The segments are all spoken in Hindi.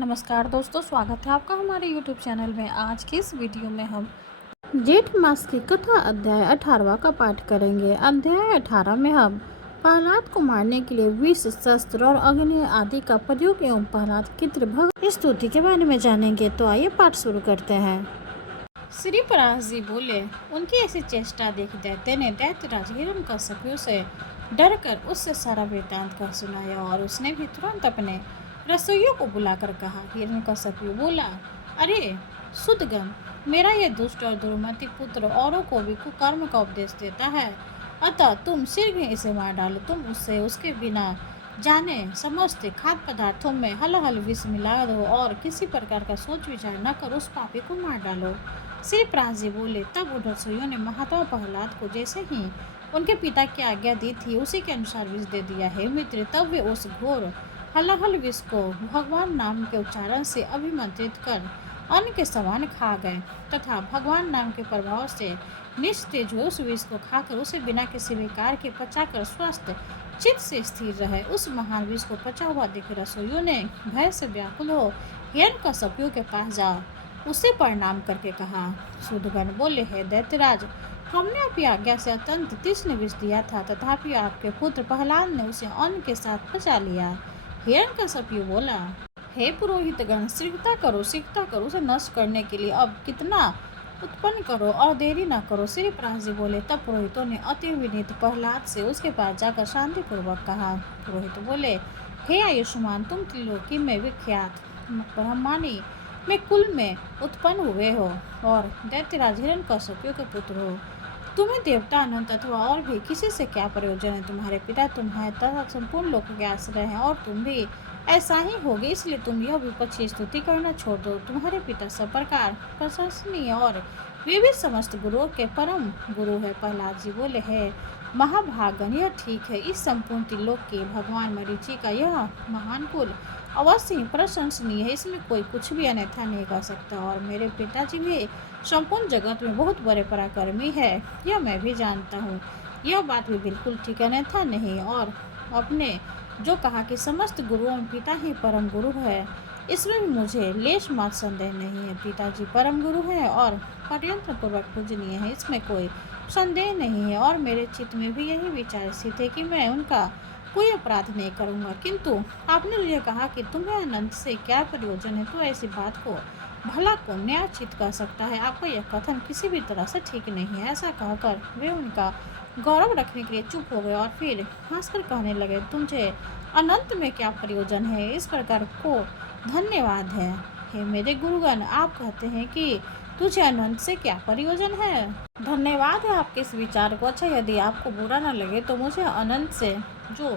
नमस्कार दोस्तों, स्वागत है आपका हमारे YouTube चैनल में। आज की इस वीडियो में हम जेठ मास की कथा अध्याय 18वां का पाठ करेंगे। अध्याय 18 में हम प्रहलाद को मारने के लिए विष, शस्त्र और अग्नि आदि का प्रयोग एवं प्रहलाद की भगवत स्तुति के बारे में जानेंगे। तो आइए पाठ शुरू करते हैं। श्री पराशर जी बोले, उनकी ऐसी चेष्टा देख दैत्य ने दैत्यराज हिरण्यकश्यप से डर कर उससे सारा वृत्तांत कर सुनाया और उसने भी तुरंत अपने रसोइयों को बुलाकर कहा। हिरण्यकश्यप बोला, अरे सुदगण, मेरा यह दुष्ट और दुर्मति पुत्र औरों को भी कुकर्म का उपदेश देता है, अतः तुम शीघ्र इसे मार डालो। तुम उससे उसके बिना जाने समस्त खाद्य पदार्थों में हल विष मिला दो और किसी प्रकार का सोच विचार न कर उस पापी को मार डालो। श्री पराशर जी बोले, तब उन रसोइयों ने महात्मा प्रहलाद को जैसे ही उनके पिता की आज्ञा दी थी उसी के अनुसार विष दे दिया है। मित्र, तब वे उस घोर हलाहल विष को भगवान नाम के उच्चारण से अभिमंत्रित कर अन्न के समान खा गए तथा भगवान नाम के प्रभाव से निस्तेज हुए उस विष को खाकर उसे बिना किसी विकार के पचाकर स्वस्थ चित्त से स्थिर रहे। उस महान विष को पचा हुआ देख रसोइयों ने भय से व्याकुल हो हिरण्यकश्यप के पास जा उसे प्रणाम करके कहा। सुदगण बोले, है दैत्यराज, हमने आपकी आज्ञा से अत्यंत तीक्ष्ण विष दिया था, तथापि आपके पुत्र प्रहलाद ने उसे अन्न के साथ पचा लिया। हिरण्यकश्यप बोला, हे पुरोहितगण, शीघ्रता करो, उसे नष्ट करने के लिए अब कितना उत्पन्न करो और देरी न करो। श्री पराशर जी बोले, तब पुरोहितों ने अति विनीत प्रहलाद से उसके पास जाकर शांति पूर्वक कहा। पुरोहित बोले, हे आयुष्मान, तुम त्रिलोकी में विख्यात ब्रह्मानी में कुल में उत्पन्न हुए हो और दैत्यराज हिरण्यकश्यप के पुत्र हो। तुम्हें देवता अनंत अथवा और भी किसी से क्या प्रयोजन है? तुम्हारे पिता तुम्हारे तथा संपूर्ण लोगों के आश्रय हैं और तुम भी ऐसा ही होगे, इसलिए तुम यह विपक्षी स्तुति करना छोड़ दो। तुम्हारे पिता सब प्रकार प्रशंसनीय और वे भी समस्त गुरुओं के परम गुरु है। प्रहलाद जी बोले, है महाभागन, यह ठीक है। इस संपूर्ण त्रिलोक के भगवान मरीचि का यह महान कुल अवश्य ही प्रशंसनीय है, इसमें कोई कुछ भी अन्यथा नहीं कर सकता। और मेरे पिताजी भी संपूर्ण जगत में बहुत बड़े पराक्रमी है, यह मैं भी जानता हूँ। यह बात भी बिल्कुल ठीक, अन्यथा नहीं। और अपने जो कहा कि समस्त गुरुओं में पिता ही परम गुरु है, इसमें भी मुझे लेश मात्र संदेह नहीं है। पिताजी परम गुरु है और प्रयत्न पूर्वक पूजनीय है, इसमें कोई संदेह नहीं है। और मेरे चित्त में भी यही विचार स्थित है कि मैं उनका कोई अपराध नहीं करूँगा। किंतु आपने मुझे कहा कि तुम्हें अनंत से क्या प्रयोजन है, तो ऐसी बात को भला कौन न्यायोचित कर सकता है? आपका यह कथन किसी भी तरह से ठीक नहीं है। ऐसा कहकर वे उनका गौरव रखने के लिए चुप हो गए और फिर हंसकर कहने लगे, तुझे अनंत में क्या प्रयोजन है? इस प्रकार को धन्यवाद है। हे मेरे गुरुगण, आप कहते हैं कि तुझे अनंत से क्या प्रयोजन है? धन्यवाद है आपके इस विचार को। अच्छा, यदि आपको बुरा न लगे तो मुझे अनंत से जो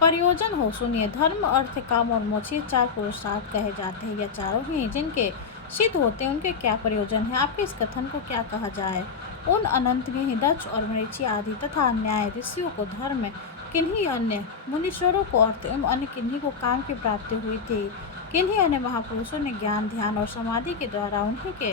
प्रयोजन हो सुनिए। धर्म, अर्थ, काम और मोक्ष, ये चार पुरुषार्थ कहे जाते हैं। यह चारों ही जिनके सिद्ध होते हैं उनके क्या प्रयोजन है? आपके इस कथन को क्या कहा जाए? उन अनंत में ही दक्ष और मरीचि आदि तथा न्याय ऋषियों को धर्म, किन्हीं अन्य मुनीश्वरों को अर्थ एवं अन्य किन्हीं को काम की प्राप्ति हुई थी। किन्हीं अन्य महापुरुषों ने ज्ञान, ध्यान और समाधि के द्वारा उन्हीं के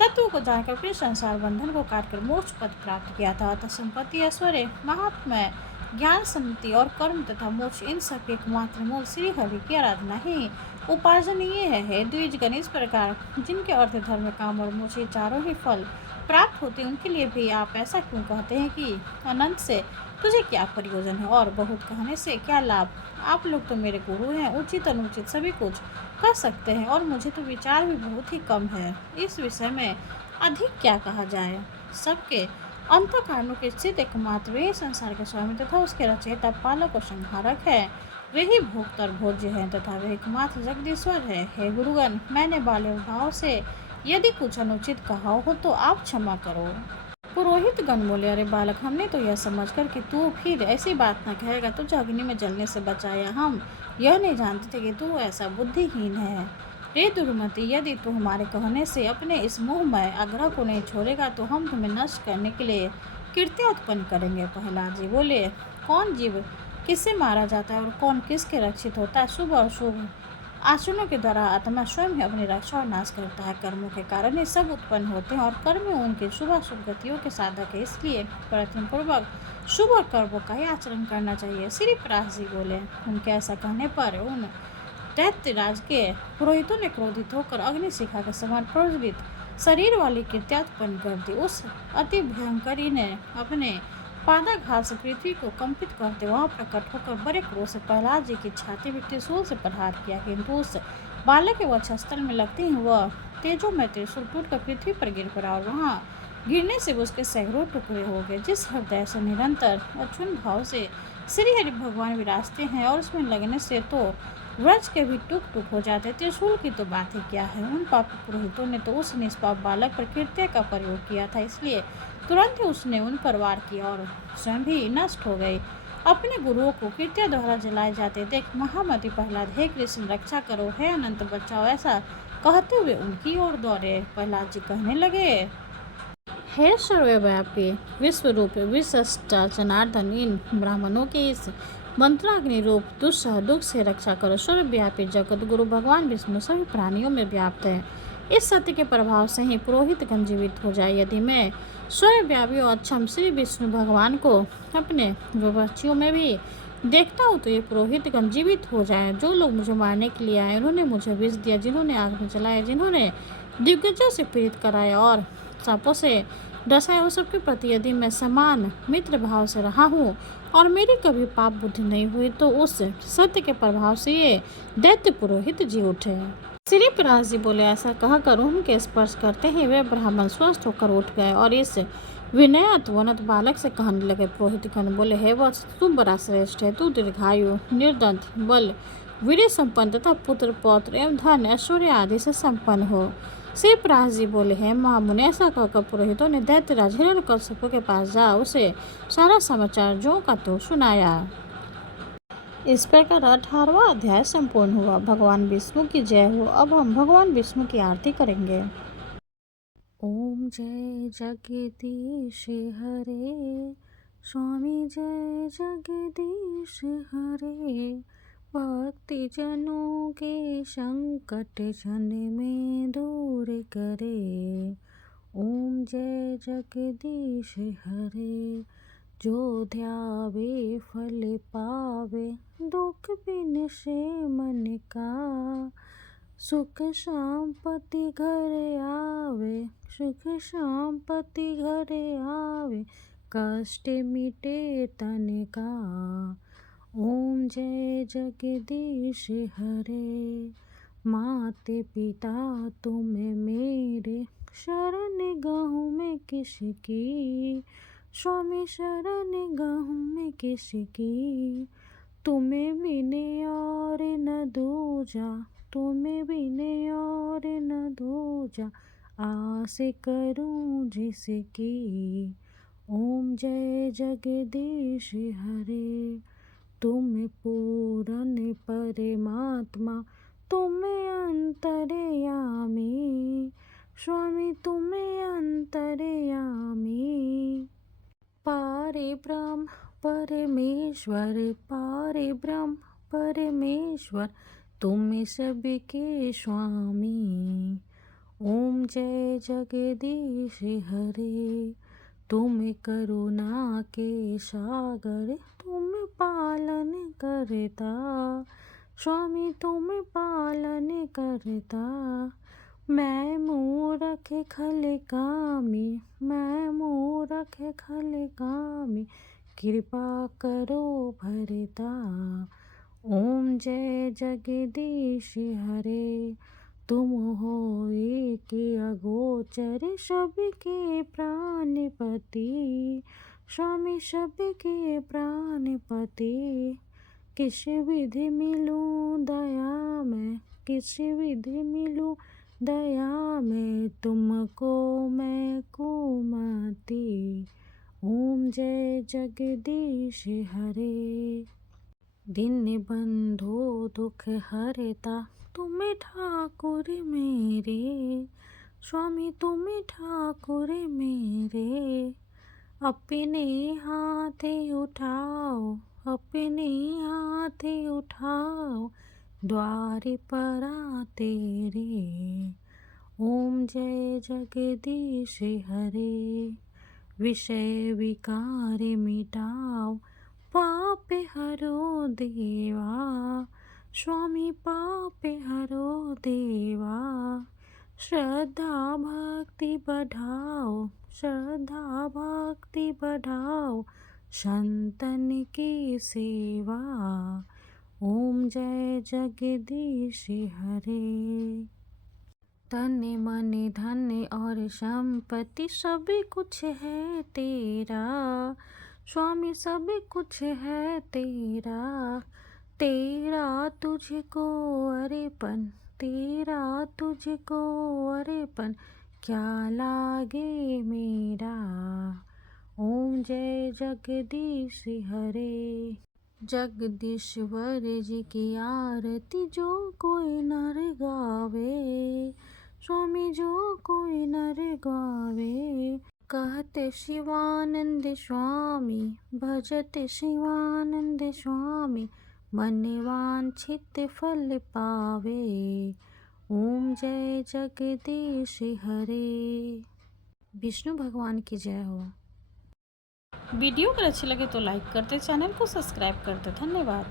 तत्व को जानकर अपने संसार बंधन को काटकर मोक्ष पद प्राप्त किया था। अतः संपत्ति, ऐश्वर्य, महात्म्य, ज्ञान, संति और कर्म तथा मोक्ष, इन सब के एकमात्र मूल श्री हरि की आराधना ही उपार्जनीय है। द्विजगण, इस प्रकार जिनके अर्थ, धर्म, काम और मोक्ष, ये चारों ही फल प्राप्त होते हैं, उनके लिए भी आप ऐसा क्यों कहते हैं कि अनंत से तुझे क्या प्रयोजन है और बहुत कहने से क्या लाभ? आप लोग तो मेरे गुरु हैं, उचित अनुचित सभी कुछ कर सकते हैं और मुझे तो विचार भी बहुत ही कम है। इस विषय में अधिक क्या कहा जाए? सबके अंतःकरणों के स्थित एकमात्र वे संसार के स्वामी तथा उसके रचयिता, पालक और संहारक है। वे ही भोक्ता और भोज्य हैं तथा वे एकमात्र जगदीश्वर है। हे गुरुगण, मैंने बाल्य भाव से यदि कुछ अनुचित कहा हो तो आप क्षमा करो। पुरोहित गण बोले, अरे बालक, हमने तो यह समझकर कि तू फिर ऐसी बात न कहेगा तुझे अग्नि में जलने से बचाया, हम यह नहीं जानते थे कि तू ऐसा बुद्धिहीन है। रे दुर्मति, यदि तू हमारे कहने से अपने इस मोहमय आग्रह को नहीं छोड़ेगा तो हम तुम्हें नष्ट करने के लिए कृत्य उत्पन्न करेंगे। प्रहलाद जी बोले, कौन जीव किससे मारा जाता है और कौन किसके रक्षित होता है? शुभ और शुभ आचरणों के द्वारा आत्मा स्वयं ही अपनी रक्षा और नाश करता है। कर्मों के कारण ये सब उत्पन्न होते हैं और कर्म उनके शुभाशुभ गतियों के साधक है, इसलिए प्रयत्नपूर्वक शुभ और कर्मों का ही आचरण करना चाहिए। श्री पराशर जी बोले, उनके ऐसा कहने पर उन दैत्यराज के पुरोहितों ने क्रोधित होकर अग्निशिखा के समान प्रज्वलित शरीर वाली कृत्या उत्पन्न कर दी। उस अति भयंकरी ने अपने पादाघात से पृथ्वी को कंपित करते वहां प्रकट होकर बड़े क्रोध से प्रहलाद जी की छाती में त्रिशूल से प्रहार किया, किंतु उस बालक के वक्षस्थल में लगते ही वह तेजो में त्रिशूल टूटकर पृथ्वी पर गिर पड़ा और वहां गिरने से उसके सैकड़ों टुकड़े हो गए। जिस हृदय से निरंतर अक्षुण भाव से श्री हरि भगवान विराजते हैं और उसमें लगने से तो व्रज के भी टुक टुक हो जाते, त्रिशूल की तो बात ही क्या है। उन पापी पुरोहितों ने तो उस निष्पाप बालक पर कृत्य का प्रयोग किया था, इसलिए तुरंत ही उसने उन पर वार किया और स्वयं भी नष्ट हो गई। अपने गुरुओं को कृत्य द्वारा जलाए जाते देख महामति प्रहलाद, हे कृष्ण रक्षा करो, हे अनंत बचाओ, ऐसा कहते हुए उनकी ओर दौड़े। प्रहलाद जी कहने लगे, हे सर्वव्यापी विश्वरूप विशिष्टा जनार्दन, इन ब्राह्मणों के इस मंत्राग्नि रूप दुस्सह दुख से रक्षा करो। सर्वव्यापी जगत गुरु भगवान विष्णु सभी प्राणियों में व्याप्त है, इस सत्य के प्रभाव से ही पुरोहितगण जीवित हो जाए। यदि मैं सर्वव्यापी और अक्षम श्री विष्णु भगवान को अपने विपक्षियों में भी देखता हूँ तो ये पुरोहितगण जीवित हो जाए। जो लोग मुझे मारने के लिए आए उन्होंने मुझे विष दिया, जिन्होंने आग में जलाया, जिन्होंने दिग्गजों से पीड़ित कराया और सांपों से डसाया, उस सबके प्रति यदि मैं समान मित्र भाव से रहा हूँ और मेरी कभी पाप बुद्धि नहीं हुई तो उस सत्य के प्रभाव से ये दैत्य पुरोहित जी उठे। श्री प्रहलाद जी बोले, ऐसा कहकर उनके स्पर्श करते ही वे ब्राह्मण स्वस्थ होकर उठ गए और इस विनयत वनत बालक से कहने लगे। पुरोहितगण बोले, हे वत्स, तू बड़ा श्रेष्ठ है, तू दीर्घायु, निर्दंत, बल, वीर्य संपन्न तथा पुत्र पौत्र एवं धन ऐश्वर्य आदि से संपन्न हो। श्री प्रहलाद जी बोले, हे महामुनि, ऐसा कहकर पुरोहितों ने दैत्यराज हिरण्यकशिपु के पास जा उसे सारा समाचार जो का तो सुनाया। इस प्रकार 18वां अध्याय संपूर्ण हुआ। भगवान विष्णु की जय हो। अब हम भगवान विष्णु की आरती करेंगे। ओम जय जगदीश हरे, स्वामी जय जगदीश हरे, भक्ति जनों के संकट क्षण में दूर करे। ओम जय जगदीश हरे, जो ध्यावे फल पावे, दुख बिन से मन का, सुख शांति घर आवे, सुख शांति घर आवे, कष्ट मिटे तन का। ओम जय जगदीश हरे, माते पिता तुम मेरे, शरण गहूँ में किसकी, स्वामी शरण गहूँ में किसकी, तुम्हें बिने और न दूजा, तुम्हें बिने और न दूजा, आस करूं जिसकी। ओम जय जगदीश हरे, तुम पूर्ण परमात्मा, तुम अंतर्यामी, स्वामी तुम अंतर्यामी। पारे ब्रह्म परमेश्वर, पारे ब्रह्म परमेश्वर, तुम सबके स्वामी। ओम जय जगदीश हरे, तुम करुणा के सागर, तुम पालन करता, स्वामी तुम पालन करता। मैं मूरख खल कामी, मैं मूरख खल कामी, कृपा करो भरता। ओम जय जगदीश हरे, तुम हो एक अगोचर, सबके प्राणपति, स्वामी सबके प्राणपति। किस विधि मिलूं दया में, किस विधि मिलूं दया में, तुमको मैं कुमति। ओम जय जगदीश हरे, दीन बंधु दुख हरता, तुम ठाकुर मेरे, स्वामी तुम ठाकुर मेरे। अपने हाथ उठाओ, अपने हाथ उठाओ, द्वार पर तेरे। ओम जय जगदीश हरे, विषय विकार मिटाओ, पाप हरो देवा, स्वामी पापे हरो देवा, श्रद्धा भक्ति बढ़ाओ, श्रद्धा भक्ति बढ़ाओ, संतन की सेवा। ओम जय जगदीश हरे। तन मन धन और संपत्ति सब कुछ है तेरा, स्वामी सब कुछ है तेरा। तेरा तुझको अर्पण, तेरा तुझको अर्पण, क्या लागे मेरा। ओम जय जगदीश हरे। जगदीश्वर जी की आरती जो कोई नर गावे, स्वामी जो कोई नर गावे। कहते शिवानंद स्वामी, भजते शिवानंद स्वामी, मन वांछित फल पावे। ओम जय जगदीश हरे। विष्णु भगवान की जय हो। वीडियो अगर अच्छी लगे तो लाइक करते, चैनल को सब्सक्राइब करते। धन्यवाद।